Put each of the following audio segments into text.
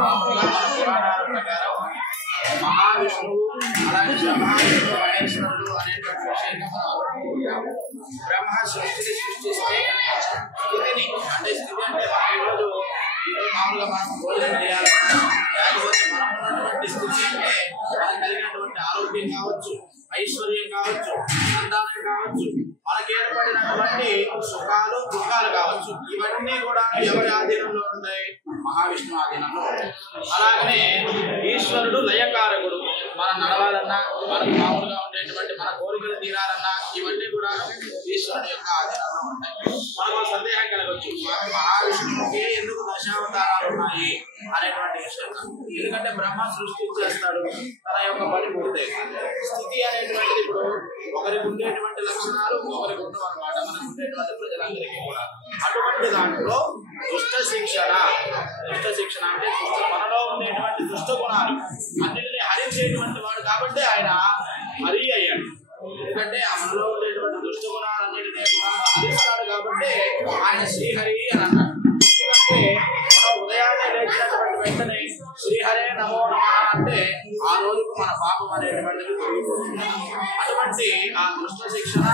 మామూలుగా మన పురాణాల ప్రకారం మహావిష్ణువు అలాగే మహావిష్ణువు మహేశ్వరుడు అనేటువంటి విషయంగా మనం బ్రహ్మ సృష్టిని సృష్టిస్తే స్థితిని అంటే స్థితి అంటే ఈరోజు మామూలుగా మనం భోజనం చేయాలన్నా లేకపోతే మనం ఉన్నటువంటి స్థితి అంటే మనకు కలిగినటువంటి ఆరోగ్యం కావచ్చు, ఐశ్వర్యం కావచ్చు, ఆనందాన్ని కావచ్చు, మనకి ఏర్పడినటువంటి సుఖాలు దుఃఖాలు కావచ్చు, ఇవన్నీ కూడా ఎవరి ఆధీనంలో ఉంటాయి? మహావిష్ణు ఆధీనంలో. అలాగనే ఈశ్వరుడు లయకారకుడు. మనం నడవాలన్నా, మనకు మామూలుగా ఉండేటువంటి మన కోరికలు తీరాలన్నా ఇవన్నీ కూడా ఈశ్వరుడు యొక్క ఆధీనంలో ఉంటాయి. మనకు సందేహం కలగవచ్చు, మహావిష్ణువుకి ఎందుకు దశావతారాలు ఉన్నాయి అనేటువంటి విషయం. ఎందుకంటే బ్రహ్మ సృష్టించేస్తాడు, తన యొక్క పని పూర్తయింది. స్థితి అనేటువంటిది ఇప్పుడు ఒకరికి ఉండేటువంటి లక్షణాలు ఒకరికి ఉండవు అన్నమాట, మనకు ఉండేటువంటి ప్రజలందరికీ కూడా. అటువంటి దాంట్లో దుష్ట శిక్షణ అంటే మనలో ఉండేటువంటి దుష్ట గుణాలు అన్నింటినీ హరించేటువంటి వాడు కాబట్టి ఆయన హరి అయ్యాడు. ఎందుకంటే మనలో ఉండేటువంటి దుష్ట గుణాలన్నింటినీ కూడా హరిస్తాడు కాబట్టి ఆయన శ్రీహరి అని అన్నాడు. ఎందుకంటే మనం ఉదయాన్నే లేచినటువంటి వెంటనే శ్రీహరే నమో నమః అంటే ఆ రోజుకు మన పాపం అనేటువంటిది తొలగిపోతుంది. అటువంటి ఆ దుష్ట శిక్షణ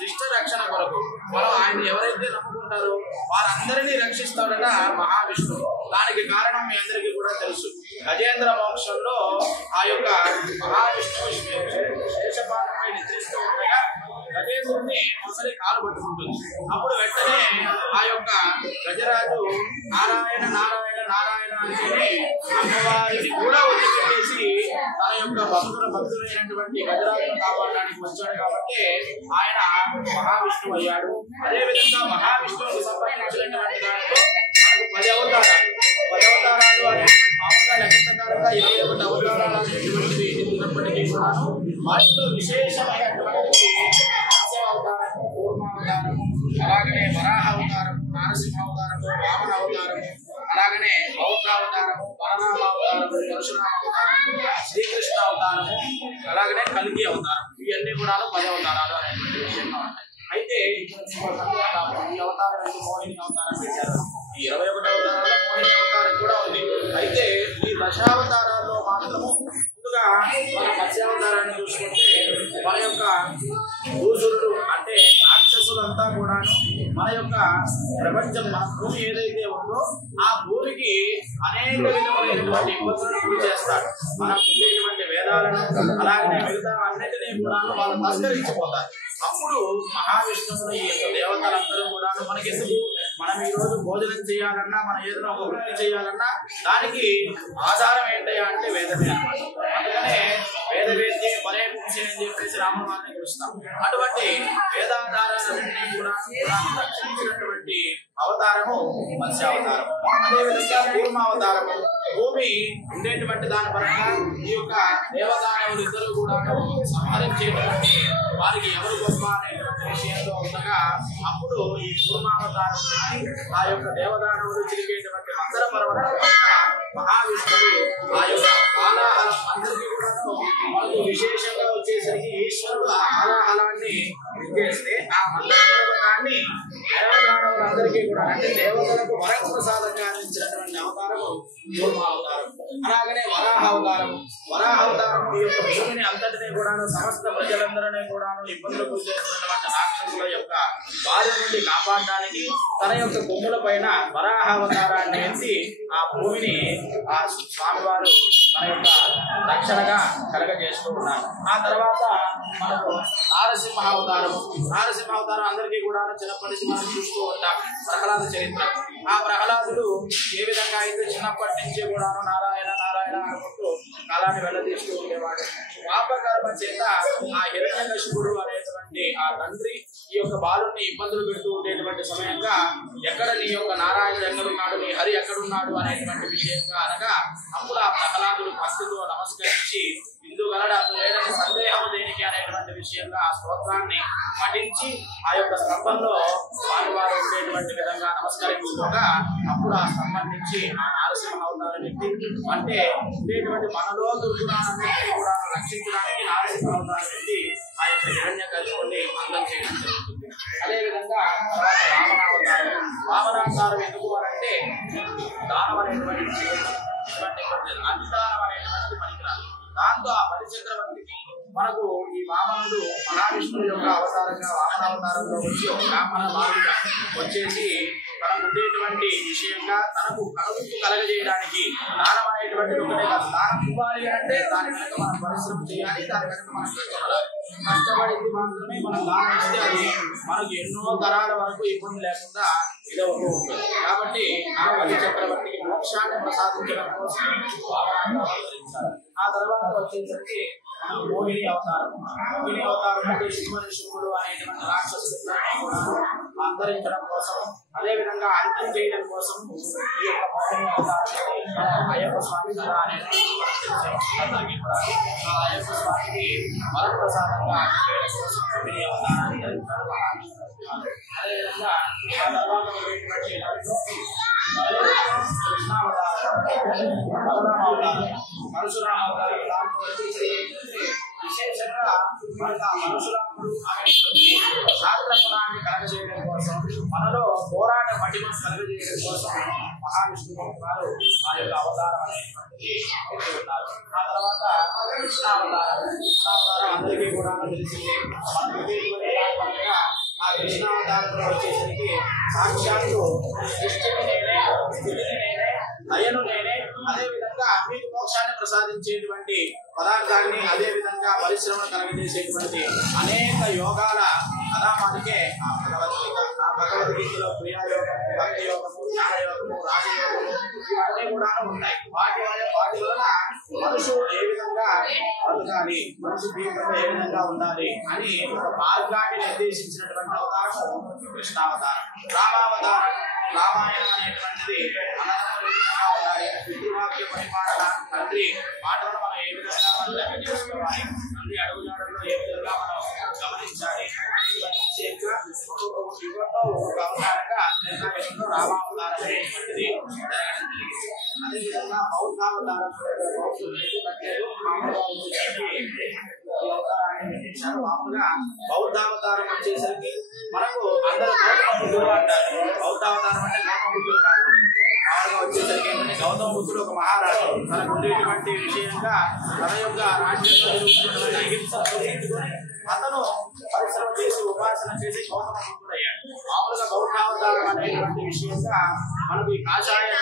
శిష్ట రక్షణ కొరకు మనం ఆయన ఎవరైతే నమ్ముకుంటారో వారందరినీ రక్షిస్తాడట మహావిష్ణువు. దానికి కారణం మీ అందరికీ కూడా తెలుసు. గజేంద్ర మోక్షంలో ఆ యొక్క మహావిష్ణువు శేషపాలపై నిద్రిస్తూ ఉండగా గజేంద్రుడిని మొసలి కాలు పట్టుకుంటుంది. అప్పుడు వెంటనే ఆ యొక్క గజరాజు నారాయణ నారాయణ నారాయణ అంటే అమ్మవారిని కూడా వదిలిపెట్టేసి తన యొక్క భక్తులైనటువంటి గజరాజును కాపాడడానికి వచ్చాడు కాబట్టి ఆయన మహావిష్ణువు అయ్యాడు. అదేవిధంగా మహావిష్ణువుకు సంబంధించినటువంటి దాంట్లో మనకు 10 అవతారాలు అనేటువంటి మామూలుగా లెక్క ప్రకారంగా 21 అవతారాలు అనేటువంటివి ఉన్నప్పటికీ కూడాను వాటిలో విశేషమైనటువంటి అవతారము, కూర్మావతారము, అలాగనే వరాహ అవతారము, నారసింహ అవతారము, వామన అవతారము, అలాగనే బౌద్ధావతారము, పరనామావతారము, పరశురామ అవతారము, శ్రీకృష్ణ అవతారము, అలాగనే కల్కి అవతారం. ఇవన్నీ కూడా 10 అవతారాలు అనేటువంటి విషయంగా ఉంటాయి. అయితే ఈ అవతారం మోహిని అవతారం పెట్టారు. ఈ 21 అవతారాల్లో మోహిని అవతారం కూడా ఉంది. అయితే ఈ దశావతారాల్లో మాత్రము ముందుగా మన మత్స్యావతారాన్ని చూసుకుంటే మన యొక్క భూసురుడు అంటే రాక్షసులంతా కూడాను మన యొక్క ప్రపంచం, మన భూమి ఏదైతే ఉందో ఆ భూమికి అనేక విధమైనటువంటి ఇబ్బందులను గురి చేస్తాడు. మనకు ఉండేటువంటి వేదాలను అలాగనే మిగతా అన్నిటినీ కూడాను వాళ్ళు తస్కరించిపోతారు. అప్పుడు మహావిష్ణువుని ఈ యొక్క దేవతలందరూ కూడాను మనకెందుకు, మనం ఈ రోజు భోజనం చేయాలన్నా, మనం ఏదైనా ఒక వృత్తి చేయాలన్నా దానికి ఆధారం ఏంటయ్యా అంటే వేదమే అన్నమాట. అందుకనే వేదవేద్యే పరే పూజే అని చెప్పేసి రామవారిని పిలుస్తాం. అటువంటి వేదాధారాలన్నింటినీ కూడా రక్షించినటువంటి అవతారము మత్స్యావతారం. అదేవిధంగా కూర్మావతారము భూమి ఉండేటువంటి దాని పరంగా ఈ యొక్క దేవదానవులు ఇద్దరు కూడా సంహరించేటువంటి వారికి ఎవరు గొప్ప అనేటువంటి విషయంలో ఉండగా అప్పుడు ఈ కూర్మావతారం ఆ యొక్క దేవదానవులు తిరిగేటువంటి మందర పర్వతం మహావిష్ణువు ఆ యొక్క హాలాహలం అందరికీ కూడా మనకు విశేషంగా వచ్చేసరికి ఈశ్వరుడు ఆ హాలాహలాన్ని చేస్తే ఆ మందర పర్వతాన్ని దేవదానవులందరికీ కూడా అంటే దేవతలకు వరప్రసాదంగా అందించినటువంటి అవతారము కూర్మావతారం. అలాగనే వరాహ అవతారం ఈ యొక్క భూమిని అంతటినీ కూడా సమస్త ప్రజలందరినీ కూడా ఇబ్బందులు గురిచేస్తున్నటువంటి రాక్షసుల యొక్క బాధ నుండి కాపాడడానికి తన యొక్క కొమ్ముల పైన వరాహ అవతారాన్ని ఎత్తి ఆ భూమిని ఆ స్వామివారు తన యొక్క రక్షణగా కలగజేస్తూ ఉన్నారు. ఆ తర్వాత మనకు నారసింహ అవతారం అందరికీ కూడా చిన్నప్పటి నుంచి మనం చూస్తూ ఉంటాం. ప్రహ్లాద చరిత్ర. ఆ ప్రహ్లాదుడు ఏ విధంగా అయితే చిన్నప్పటి నుంచి కూడా నారాయణ నారాయణ అనుకుంటూ కాలాన్ని వెళ్ళదీస్తూ ఉండేవాడు. పాపకర్మ చేత ఆ హిరణ్యకశిపుడు అనేటువంటి ఆ తండ్రి ఈ యొక్క బాలుని ఇబ్బందులు పెడుతూ ఉండేటువంటి సమయంగా ఎక్కడ నీ యొక్క నారాయణుడు ఎక్కడున్నాడు, నీ హరి ఎక్కడున్నాడు అనేటువంటి విషయంగా అనగా అప్పుడు ఆ ప్రహ్లాదుడు భక్తితో నమస్కరించి ఇందుగలడు అతను లేదని సందేహం దేనికి అనేటువంటి విషయంగా ఆ స్తోత్రాన్ని పఠించి ఆ యొక్క స్తంభంలో స్వామివారు ఉండేటువంటి విధంగా నమస్కరించుకోగా అప్పుడు ఆ స్తంభం నుంచి ఆ నారసింహ అవతారం ఎత్తి అంటే ఉండేటువంటి మనలో దుర్గుణాలన్నింటినీ కూడా రక్షించడానికి నారసింహ అవతారం ఎత్తి ఆ యొక్క హిరణ్యకశిపుడిని అంతం చేయడం జరుగుతుంది. అదేవిధంగా వామనావతారం ఎందుకు అంటే దానం అనేటువంటి అధిదానం అనేటువంటి పనికిరాదు. దాంతో ఆ బలిచక్రవర్తికి మనకు ఈ వామనుడు మహావిష్ణువు యొక్క అవతారంగా వామనావతారంలో వచ్చి ఒక బ్రాహ్మణ బాలుగా వచ్చేసి తనకు ఉండేటువంటి విషయంగా తనకు కనువిప్పు కలగజేయడానికి దానం అనేటువంటిది ఒకటే కాదు. దానం ఇవ్వాలి అంటే దాని వెనక మనం పరిశ్రమ చేయాలి, దాని వెనక మనం కష్టపడాలి. కష్టపడింది మాత్రమే మనం దానం ఇస్తే అది మనకు ఎన్నో తరాల వరకు ఇబ్బంది లేకుండా ఇదవుతూ ఉంటుంది. కాబట్టి ఆ బలి చక్రవర్తికి మోక్షాన్ని ప్రసాదించడం కోసం ఆ తర్వాత వచ్చేసరికి మోహిని అవతారం. మోహిని అవతారం అంటే శివుడు అనేటువంటి రాక్షసులను కూడా అంతరించడం కోసం, అదే విధంగా అంతం చేయడం కోసం ఈ యొక్క మోహిని అవతారం అయ్యప్ప స్వామి కథ అనేది ఆ అయ్యప్ప స్వామికి వరప్రసాదంగా అందజేయడం కోసం మోహిని అవతారాన్ని అదేవిధంగా ఆ తర్వాత పరశురామ అవతారం విశేషంగా పరశురాముడు శాస్త్రపురాన్ని కలగజేయడం కోసం, మనలో పోరాట మహిమను కలగజేయడం కోసం మహావిష్ణువు వారు ఆ యొక్క అవతారం అనేటువంటిది ఎత్తి ఉన్నారు. ఆ తర్వాత కృష్ణావతారం. కృష్ణావతారం అందరికీ కూడా తెలిసిందే. ఆ కృష్ణావతారంలో వచ్చేసరికి సాక్షాత్తు సృష్టిని నేనే, స్థితిని నేనే, లయను నేనే, అదే విధంగా మీకు మోక్షాన్ని ప్రసాదించేటువంటి పదార్థాన్ని, అదే విధంగా పరిశ్రమను కలగజేసేటువంటి అనేక యోగాల కథామానికే ఆ భగవద్గీత. ఆ భగవద్గీతలో క్రియాయోగము, భక్తి యోగము, జ్ఞానయోగము, రాజయోగము ఇవన్నీ కూడా ఉన్నాయి. వాటి వలన మనుషులు ఏ విధంగా బతకాలి, మనిషి జీవితంలో ఏ విధంగా ఉండాలి అని ఒక మార్గాన్ని నిర్దేశించినటువంటి అవతారము కృష్ణావతారం. రామావతారం, రామాయణం అనేటువంటిది పితృవాక్య పరిపాలన, తండ్రి మాటలను మనం ఏ విధంగా మనం లెక్క చేసుకోవాలి, తండ్రి అడుగుజాడల్లో ఏ విధంగా మనం గమనించాలి ఒక అవతారంగా నిర్ణయించడంలో రామావతారం అనేటువంటిది అదేవిధంగా బౌద్ధావతారం మామూలుగా బౌద్ధావతారం వచ్చేసరికి మనకు అందరూ గౌతమ బుద్ధుడు అంటారు. బౌద్ధావతారం అంటే గౌతమ బుద్ధుడు కాదు. మామూలుగా వచ్చేసరికి ఏంటంటే గౌతమ బుద్ధుడు ఒక మహారాజు. తనకు ఉండేటువంటి విషయంగా తన యొక్క రాజ్యంలో అతను పరిశ్రమ చేసి ఉపాసన చేసి గౌతమ బుద్ధుడయ్యాడు. మామూలుగా బౌద్ధావతారం అనేటువంటి విషయంగా మనకు ఈ కాషాయ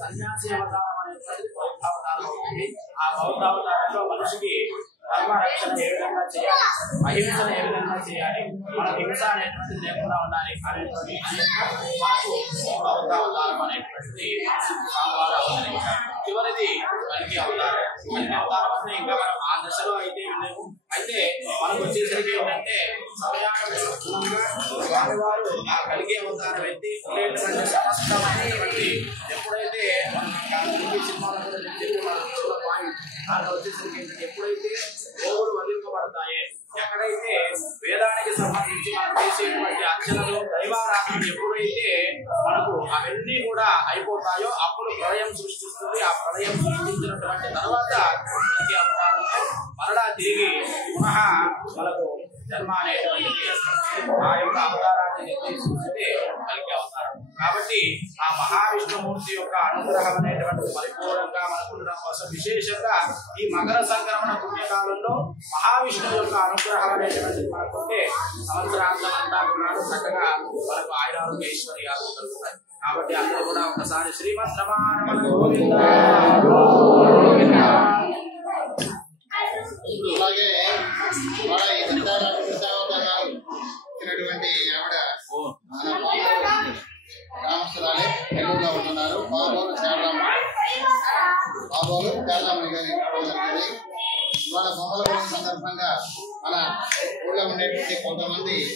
సన్యాసి అవతారం అనేటువంటి బౌద్ధావతారం ఉంటుంది. ఆ బౌద్ధావతారంలో మనిషికి ధర్మరక్షణ ఏ విధంగా చేయాలి, అహింసను ఏ విధంగా చేయాలి, మన హింస అనేటువంటిది లేకుండా ఉండాలి అనేటువంటి మనకు బౌద్ధావతారం అనేటువంటిది స్వామివారు అవతరించారు. చివరిది కల్కి అవతారం. కల్కి అవతారం అంటే ఇంకా మనం ఆ దశలో అయితే లేవు. అయితే మనకు వచ్చేసరికి ఏంటంటే సమయానుగుణంగా స్వామివారు ఆ కల్కి అవతారం అయితే ఉండేటువంటి సమస్తమైనటువంటి ఎప్పుడైతే సినిమాలో పాయింట్ దాంట్లో వచ్చేసరికి ఏంటంటే ఎప్పుడైతే గోవులు వదిలింపబడతాయో, ఎక్కడైతే వేదానికి సంబంధించి మనం చేసేటువంటి అర్చనలు, దైవారాధనలు ఎప్పుడైతే మనకు అవన్నీ కూడా అయిపోతాయో అప్పుడు ప్రళయం సృష్టిస్తుంది. ఆ ప్రళయం సృష్టించినటువంటి తర్వాత మరలా తిరిగి పునః మనకు జన్మ అనేటువంటి ఆ యొక్క అవతారాన్ని నిర్దేశించింది కల్కి అవతారం. కాబట్టి ఆ మహావిష్ణుమూర్తి యొక్క అనుగ్రహం అనేటువంటి పరిపూర్ణంగా మనకు ఉండడం కోసం విశేషంగా ఈ మకర సంక్రమణ పుణ్యకాలంలో మహావిష్ణువు యొక్క అనుగ్రహం అనేటువంటిది మనకుంటే సంవత్సరాంతం అంతా కూడా చక్కగా మనకు ఆయురారోగ్య ఐశ్వర్యాలు కలుగుతాయి. కాబట్టి అందరూ కూడా ఒకసారి శ్రీమద్ రమారమణ గోవింద. అలాగే ఇచ్చినటువంటి ఆవిడ గ్రామస్తురాలే నెల్లూరులో ఉంటున్నారు. బాబోలు శారదామణి గారి రావడం జరిగింది. ఇవాళ బొమ్మల సందర్భంగా మన ఊళ్ళో ఉండేటువంటి కొంతమంది